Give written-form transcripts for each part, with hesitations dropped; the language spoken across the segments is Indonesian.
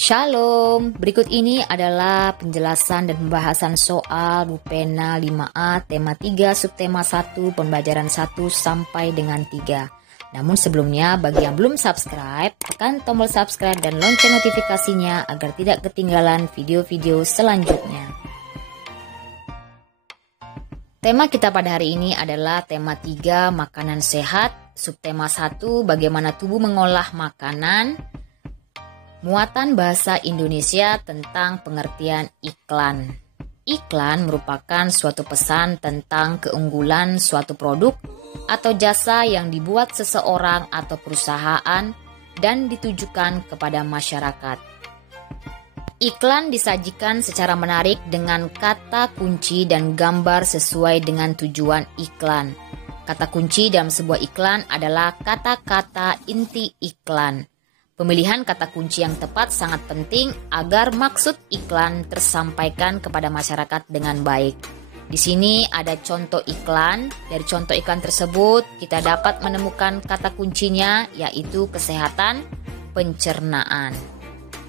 Shalom, berikut ini adalah penjelasan dan pembahasan soal Bupena 5A, tema 3, subtema 1, pembelajaran 1 sampai dengan 3. Namun sebelumnya, bagi yang belum subscribe, tekan tombol subscribe dan lonceng notifikasinya agar tidak ketinggalan video-video selanjutnya. Tema kita pada hari ini adalah tema 3, makanan sehat, subtema 1, bagaimana tubuh mengolah makanan. Muatan bahasa Indonesia tentang pengertian iklan. Iklan merupakan suatu pesan tentang keunggulan suatu produk atau jasa yang dibuat seseorang atau perusahaan dan ditujukan kepada masyarakat. Iklan disajikan secara menarik dengan kata kunci dan gambar sesuai dengan tujuan iklan. Kata kunci dalam sebuah iklan adalah kata-kata inti iklan. Pemilihan kata kunci yang tepat sangat penting agar maksud iklan tersampaikan kepada masyarakat dengan baik. Di sini ada contoh iklan. Dari contoh iklan tersebut, kita dapat menemukan kata kuncinya, yaitu kesehatan pencernaan.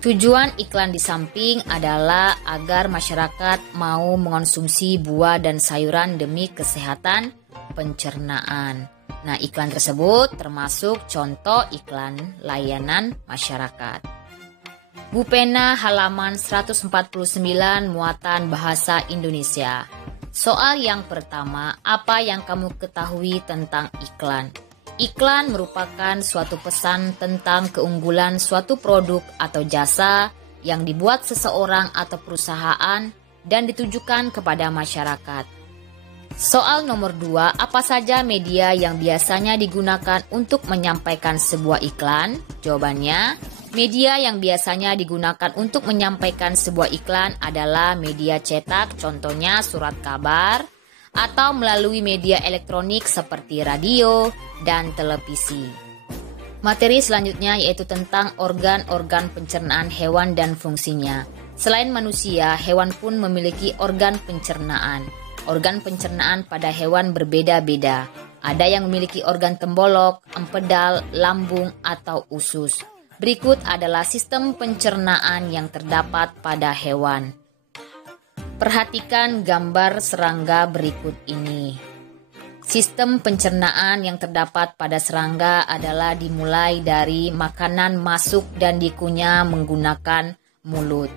Tujuan iklan di samping adalah agar masyarakat mau mengonsumsi buah dan sayuran demi kesehatan pencernaan. Nah, iklan tersebut termasuk contoh iklan layanan masyarakat. Bupena halaman 149 muatan bahasa Indonesia. Soal yang pertama, apa yang kamu ketahui tentang iklan? Iklan merupakan suatu pesan tentang keunggulan suatu produk atau jasa yang dibuat seseorang atau perusahaan dan ditujukan kepada masyarakat. Soal nomor 2, apa saja media yang biasanya digunakan untuk menyampaikan sebuah iklan? Jawabannya, media yang biasanya digunakan untuk menyampaikan sebuah iklan adalah media cetak, contohnya surat kabar, atau melalui media elektronik seperti radio dan televisi. Materi selanjutnya yaitu tentang organ-organ pencernaan hewan dan fungsinya. Selain manusia, hewan pun memiliki organ pencernaan. Organ pencernaan pada hewan berbeda-beda. Ada yang memiliki organ tembolok, empedal, lambung, atau usus. Berikut adalah sistem pencernaan yang terdapat pada hewan. Perhatikan gambar serangga berikut ini. Sistem pencernaan yang terdapat pada serangga adalah dimulai dari makanan masuk dan dikunyah menggunakan mulut.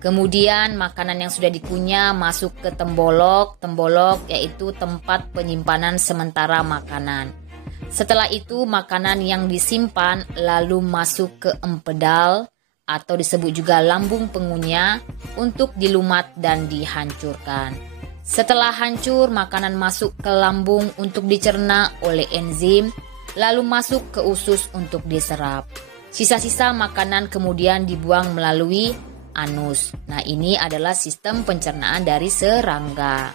Kemudian makanan yang sudah dikunyah masuk ke tembolok yaitu tempat penyimpanan sementara makanan. Setelah itu makanan yang disimpan lalu masuk ke empedal atau disebut juga lambung pengunyah untuk dilumat dan dihancurkan. Setelah hancur makanan masuk ke lambung untuk dicerna oleh enzim lalu masuk ke usus untuk diserap. Sisa-sisa makanan kemudian dibuang melalui anus. Nah, ini adalah sistem pencernaan dari serangga.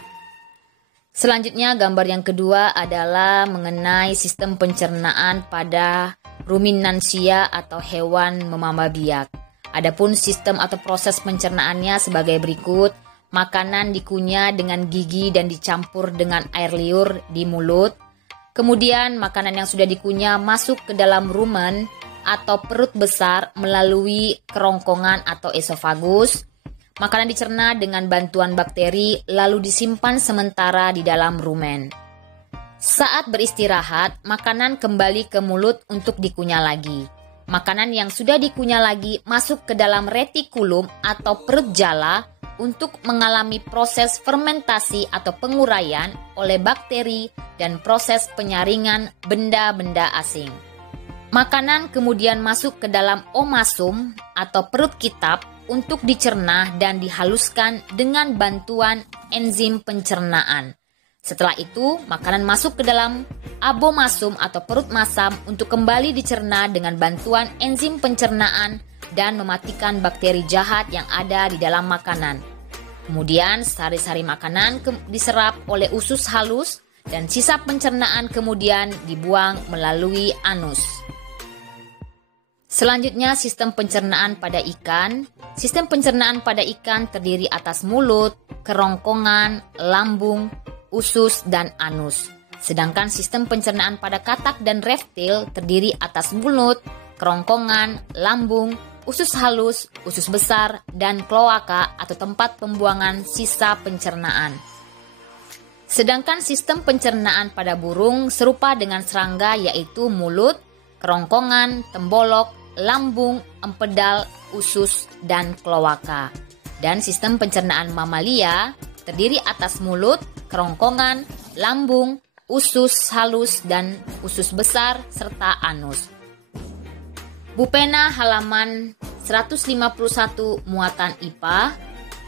Selanjutnya, gambar yang kedua adalah mengenai sistem pencernaan pada ruminansia atau hewan memamba biak. Adapun sistem atau proses pencernaannya sebagai berikut. Makanan dikunyah dengan gigi dan dicampur dengan air liur di mulut. Kemudian, makanan yang sudah dikunyah masuk ke dalam rumen atau perut besar melalui kerongkongan atau esofagus. Makanan dicerna dengan bantuan bakteri lalu disimpan sementara di dalam rumen. Saat beristirahat, makanan kembali ke mulut untuk dikunyah lagi. Makanan yang sudah dikunyah lagi masuk ke dalam retikulum atau perut jala untuk mengalami proses fermentasi atau penguraian oleh bakteri dan proses penyaringan benda-benda asing. Makanan kemudian masuk ke dalam omasum atau perut kitab untuk dicerna dan dihaluskan dengan bantuan enzim pencernaan. Setelah itu, makanan masuk ke dalam abomasum atau perut masam untuk kembali dicerna dengan bantuan enzim pencernaan dan mematikan bakteri jahat yang ada di dalam makanan. Kemudian, sari-sari makanan diserap oleh usus halus dan sisa pencernaan kemudian dibuang melalui anus. Selanjutnya, sistem pencernaan pada ikan. Sistem pencernaan pada ikan terdiri atas mulut, kerongkongan, lambung, usus, dan anus. Sedangkan sistem pencernaan pada katak dan reptil terdiri atas mulut, kerongkongan, lambung, usus halus, usus besar, dan kloaka atau tempat pembuangan sisa pencernaan. Sedangkan sistem pencernaan pada burung serupa dengan serangga, yaitu mulut, kerongkongan, tembolok, lambung, empedal, usus, dan kloaka. Dan sistem pencernaan mamalia terdiri atas mulut, kerongkongan, lambung, usus halus, dan usus besar, serta anus. Bupena halaman 151 muatan IPA.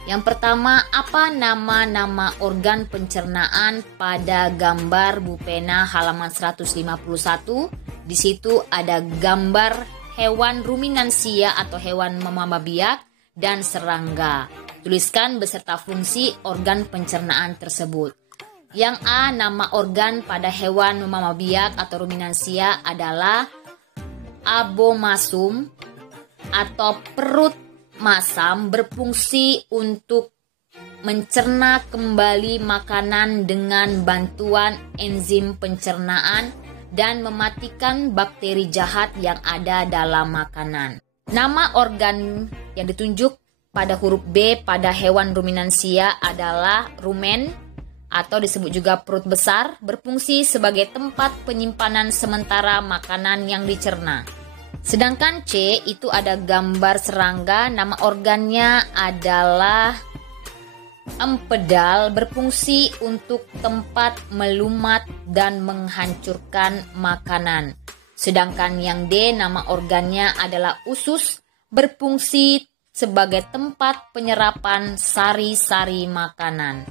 Yang pertama, apa nama-nama organ pencernaan pada gambar Bupena halaman 151? Di situ ada gambar hewan ruminansia atau hewan memama biak dan serangga. Tuliskan beserta fungsi organ pencernaan tersebut. Yang A, nama organ pada hewan memama biak atau ruminansia adalah abomasum atau perut masam, berfungsi untuk mencerna kembali makanan dengan bantuan enzim pencernaan dan mematikan bakteri jahat yang ada dalam makanan. Nama organ yang ditunjuk pada huruf B pada hewan ruminansia adalah rumen atau disebut juga perut besar, berfungsi sebagai tempat penyimpanan sementara makanan yang dicerna. Sedangkan C itu ada gambar serangga, nama organnya adalah empedal, berfungsi untuk tempat melumat dan menghancurkan makanan. Sedangkan yang D, nama organnya adalah usus, berfungsi sebagai tempat penyerapan sari-sari makanan.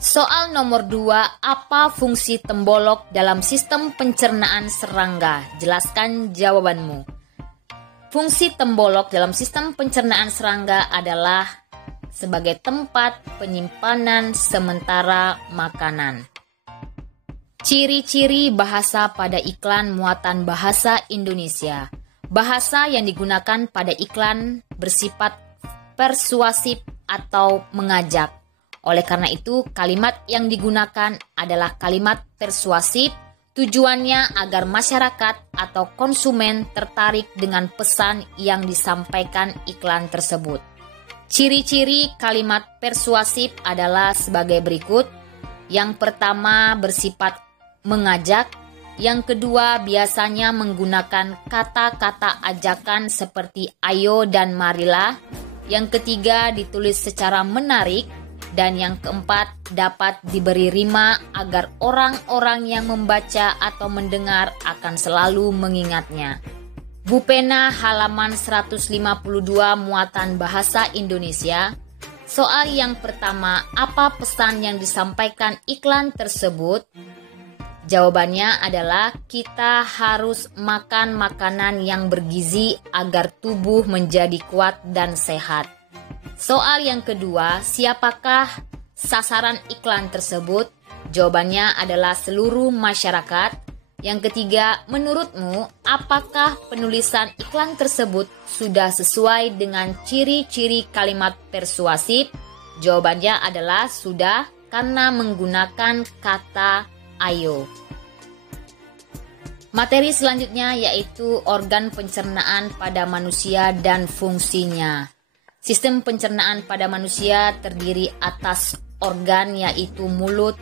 Soal nomor 2, apa fungsi tembolok dalam sistem pencernaan serangga? Jelaskan jawabanmu. Fungsi tembolok dalam sistem pencernaan serangga adalah sebagai tempat penyimpanan sementara makanan. Ciri-ciri bahasa pada iklan muatan bahasa Indonesia. Bahasa yang digunakan pada iklan bersifat persuasif atau mengajak. Oleh karena itu, kalimat yang digunakan adalah kalimat persuasif. Tujuannya agar masyarakat atau konsumen tertarik dengan pesan yang disampaikan iklan tersebut. Ciri-ciri kalimat persuasif adalah sebagai berikut. Yang pertama, bersifat mengajak. Yang kedua, biasanya menggunakan kata-kata ajakan seperti ayo dan marilah. Yang ketiga, ditulis secara menarik. Dan yang keempat, dapat diberi rima agar orang-orang yang membaca atau mendengar akan selalu mengingatnya. Bupena halaman 152 muatan bahasa Indonesia. Soal yang pertama, apa pesan yang disampaikan iklan tersebut? Jawabannya adalah kita harus makan makanan yang bergizi agar tubuh menjadi kuat dan sehat. Soal yang kedua, siapakah sasaran iklan tersebut? Jawabannya adalah seluruh masyarakat. Yang ketiga, menurutmu apakah penulisan iklan tersebut sudah sesuai dengan ciri-ciri kalimat persuasif? Jawabannya adalah sudah karena menggunakan kata ayo. Materi selanjutnya yaitu organ pencernaan pada manusia dan fungsinya. Sistem pencernaan pada manusia terdiri atas organ yaitu mulut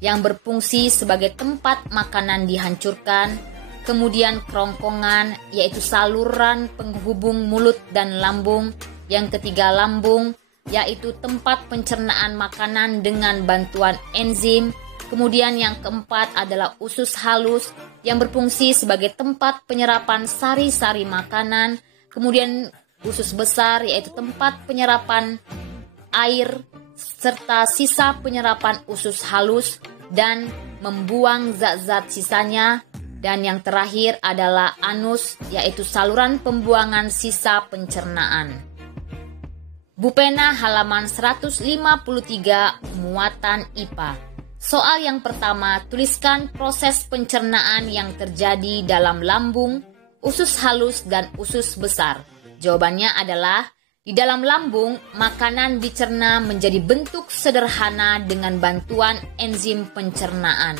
yang berfungsi sebagai tempat makanan dihancurkan, kemudian kerongkongan yaitu saluran penghubung mulut dan lambung, yang ketiga lambung yaitu tempat pencernaan makanan dengan bantuan enzim, kemudian yang keempat adalah usus halus yang berfungsi sebagai tempat penyerapan sari-sari makanan, kemudian usus besar yaitu tempat penyerapan air serta sisa penyerapan usus halus dan membuang zat-zat sisanya, dan yang terakhir adalah anus yaitu saluran pembuangan sisa pencernaan. Bupena halaman 153 muatan IPA. Soal yang pertama, tuliskan proses pencernaan yang terjadi dalam lambung, usus halus dan usus besar. Jawabannya adalah di dalam lambung, makanan dicerna menjadi bentuk sederhana dengan bantuan enzim pencernaan.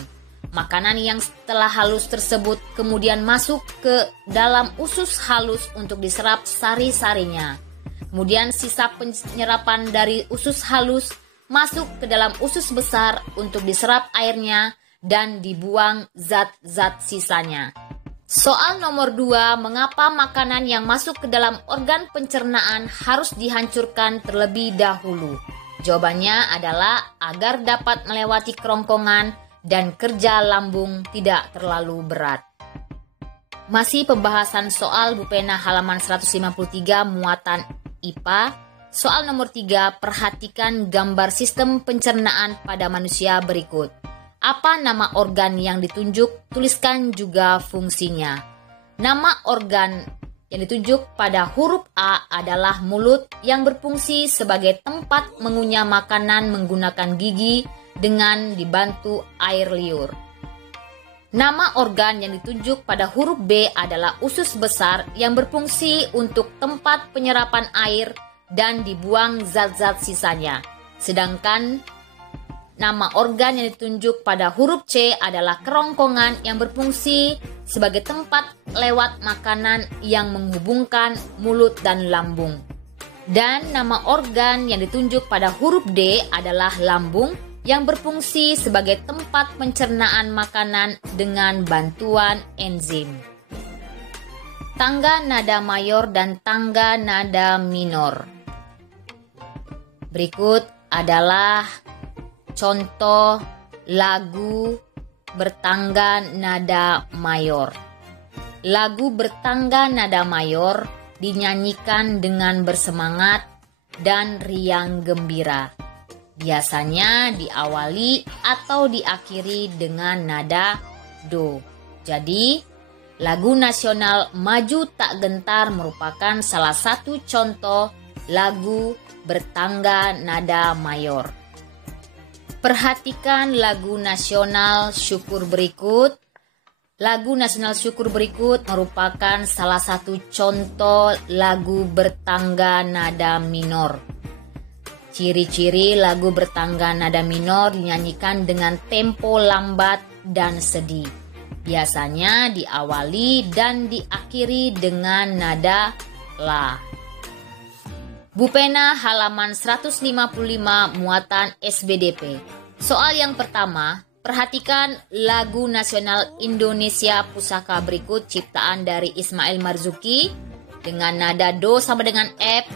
Makanan yang setelah halus tersebut kemudian masuk ke dalam usus halus untuk diserap sari-sarinya. Kemudian sisa penyerapan dari usus halus masuk ke dalam usus besar untuk diserap airnya dan dibuang zat-zat sisanya. Soal nomor 2, mengapa makanan yang masuk ke dalam organ pencernaan harus dihancurkan terlebih dahulu? Jawabannya adalah agar dapat melewati kerongkongan dan kerja lambung tidak terlalu berat. Masih pembahasan soal Bu Pena halaman 153 muatan IPA. Soal nomor 3, perhatikan gambar sistem pencernaan pada manusia berikut. Apa nama organ yang ditunjuk? Tuliskan juga fungsinya. Nama organ yang ditunjuk pada huruf A adalah mulut yang berfungsi sebagai tempat mengunyah makanan menggunakan gigi dengan dibantu air liur. Nama organ yang ditunjuk pada huruf B adalah usus besar yang berfungsi untuk tempat penyerapan air dan dibuang zat-zat sisanya. Sedangkan nama organ yang ditunjuk pada huruf C adalah kerongkongan yang berfungsi sebagai tempat lewat makanan yang menghubungkan mulut dan lambung. Dan nama organ yang ditunjuk pada huruf D adalah lambung yang berfungsi sebagai tempat pencernaan makanan dengan bantuan enzim. Tangga nada mayor dan tangga nada minor. Berikut adalah contoh lagu bertangga nada mayor. Lagu bertangga nada mayor dinyanyikan dengan bersemangat dan riang gembira. Biasanya diawali atau diakhiri dengan nada do. Jadi, lagu nasional Maju Tak Gentar merupakan salah satu contoh lagu bertangga nada mayor. Perhatikan lagu nasional syukur berikut. Lagu nasional syukur berikut merupakan salah satu contoh lagu bertangga nada minor. Ciri-ciri lagu bertangga nada minor dinyanyikan dengan tempo lambat dan sedih. Biasanya diawali dan diakhiri dengan nada la. Bu Pena halaman 155 muatan SBDP. Soal yang pertama, perhatikan lagu nasional Indonesia Pusaka berikut ciptaan dari Ismail Marzuki dengan nada do sama dengan F.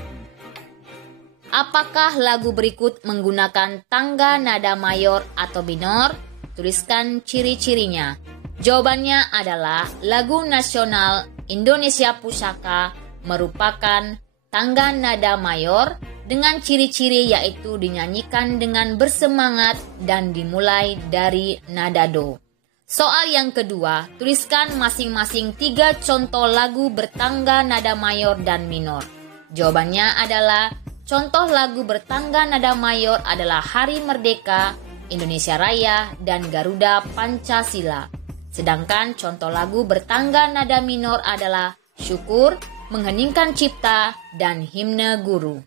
Apakah lagu berikut menggunakan tangga nada mayor atau minor? Tuliskan ciri-cirinya. Jawabannya adalah lagu nasional Indonesia Pusaka merupakan tangga nada mayor dengan ciri-ciri yaitu dinyanyikan dengan bersemangat dan dimulai dari nada do. Soal yang kedua, tuliskan masing-masing 3 contoh lagu bertangga nada mayor dan minor. Jawabannya adalah contoh lagu bertangga nada mayor adalah Hari Merdeka, Indonesia Raya, dan Garuda Pancasila. Sedangkan contoh lagu bertangga nada minor adalah Syukur, Mengheningkan Cipta, dan Himne Guru.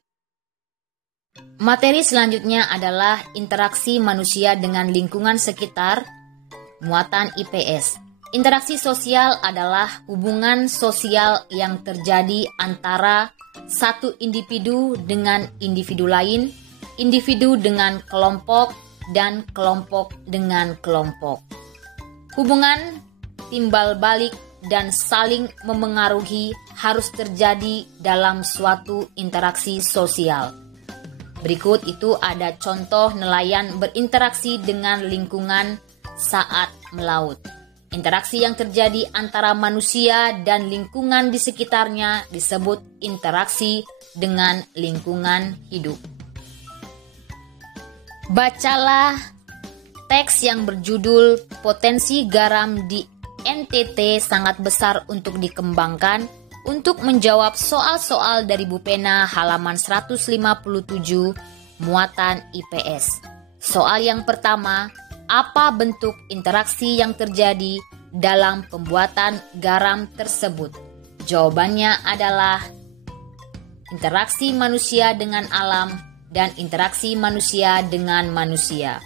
Materi selanjutnya adalah interaksi manusia dengan lingkungan sekitar, muatan IPS. Interaksi sosial adalah hubungan sosial yang terjadi antara satu individu dengan individu lain, individu dengan kelompok, dan kelompok dengan kelompok. Hubungan timbal balik dan saling memengaruhi harus terjadi dalam suatu interaksi sosial. Berikut itu ada contoh nelayan berinteraksi dengan lingkungan saat melaut. Interaksi yang terjadi antara manusia dan lingkungan di sekitarnya disebut interaksi dengan lingkungan hidup. Bacalah teks yang berjudul Potensi Garam di NTT sangat besar untuk dikembangkan untuk menjawab soal-soal dari Bu Pena halaman 157 muatan IPS. Soal yang pertama, apa bentuk interaksi yang terjadi dalam pembuatan garam tersebut? Jawabannya adalah interaksi manusia dengan alam dan interaksi manusia dengan manusia.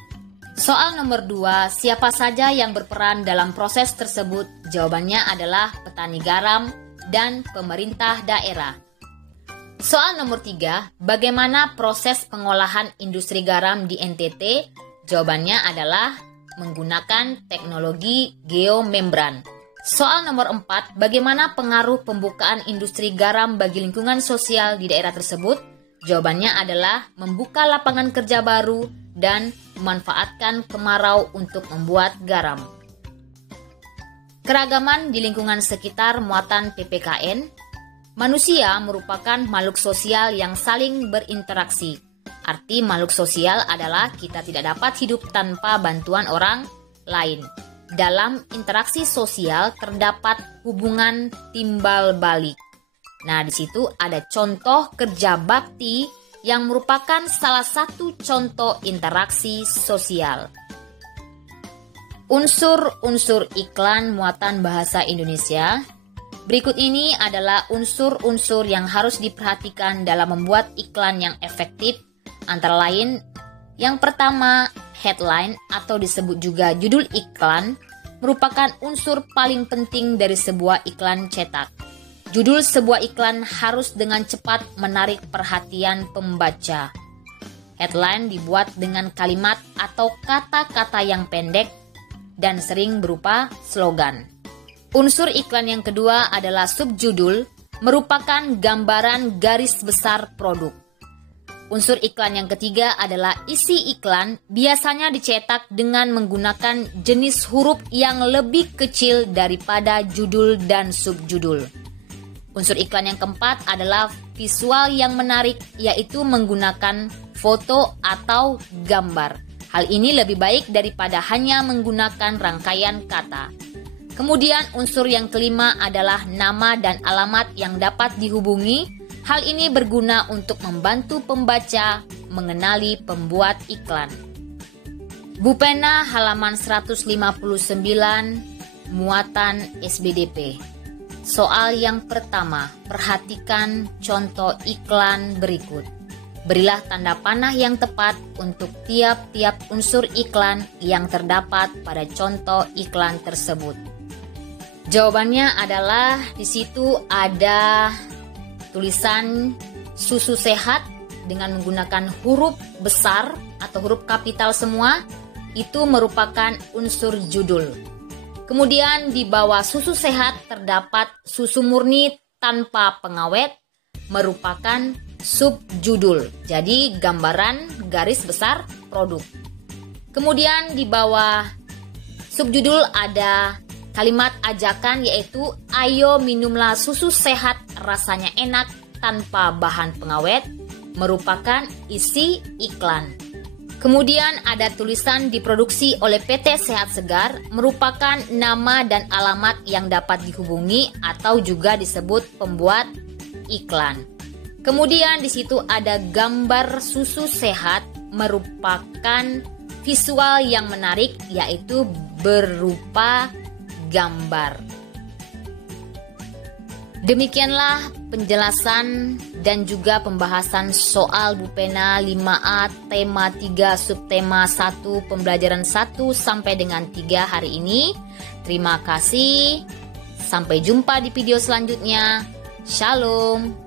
Soal nomor 2, siapa saja yang berperan dalam proses tersebut? Jawabannya adalah petani garam dan pemerintah daerah. Soal nomor 3, bagaimana proses pengolahan industri garam di NTT? Jawabannya adalah menggunakan teknologi geomembran. Soal nomor 4, bagaimana pengaruh pembukaan industri garam bagi lingkungan sosial di daerah tersebut? Jawabannya adalah membuka lapangan kerja baru dan memanfaatkan kemarau untuk membuat garam. Keragaman di lingkungan sekitar muatan PPKN. Manusia merupakan makhluk sosial yang saling berinteraksi. Arti makhluk sosial adalah kita tidak dapat hidup tanpa bantuan orang lain. Dalam interaksi sosial terdapat hubungan timbal balik. Nah, di situ ada contoh kerja bakti yang merupakan salah satu contoh interaksi sosial. Unsur-unsur iklan muatan bahasa Indonesia. Berikut ini adalah unsur-unsur yang harus diperhatikan dalam membuat iklan yang efektif. Antara lain, yang pertama, headline atau disebut juga judul iklan merupakan unsur paling penting dari sebuah iklan cetak. Judul sebuah iklan harus dengan cepat menarik perhatian pembaca. Headline dibuat dengan kalimat atau kata-kata yang pendek dan sering berupa slogan. Unsur iklan yang kedua adalah subjudul, merupakan gambaran garis besar produk. Unsur iklan yang ketiga adalah isi iklan, biasanya dicetak dengan menggunakan jenis huruf yang lebih kecil daripada judul dan subjudul. Unsur iklan yang keempat adalah visual yang menarik, yaitu menggunakan foto atau gambar. Hal ini lebih baik daripada hanya menggunakan rangkaian kata. Kemudian unsur yang kelima adalah nama dan alamat yang dapat dihubungi. Hal ini berguna untuk membantu pembaca mengenali pembuat iklan. Bupena halaman 159, muatan SBDP. Soal yang pertama, perhatikan contoh iklan berikut. Berilah tanda panah yang tepat untuk tiap-tiap unsur iklan yang terdapat pada contoh iklan tersebut. Jawabannya adalah di situ ada tulisan susu sehat dengan menggunakan huruf besar atau huruf kapital semua, itu merupakan unsur judul. Kemudian di bawah susu sehat terdapat susu murni tanpa pengawet, merupakan subjudul. Jadi gambaran garis besar produk. Kemudian di bawah subjudul ada kalimat ajakan, yaitu ayo minumlah susu sehat rasanya enak tanpa bahan pengawet, merupakan isi iklan. Kemudian ada tulisan diproduksi oleh PT Sehat Segar, merupakan nama dan alamat yang dapat dihubungi atau juga disebut pembuat iklan. Kemudian di situ ada gambar susu sehat, merupakan visual yang menarik, yaitu berupa gambar. Demikianlah penjelasan dan juga pembahasan soal Bupena 5A tema 3 subtema 1 pembelajaran 1 sampai dengan 3 hari ini. Terima kasih. Sampai jumpa di video selanjutnya. Shalom.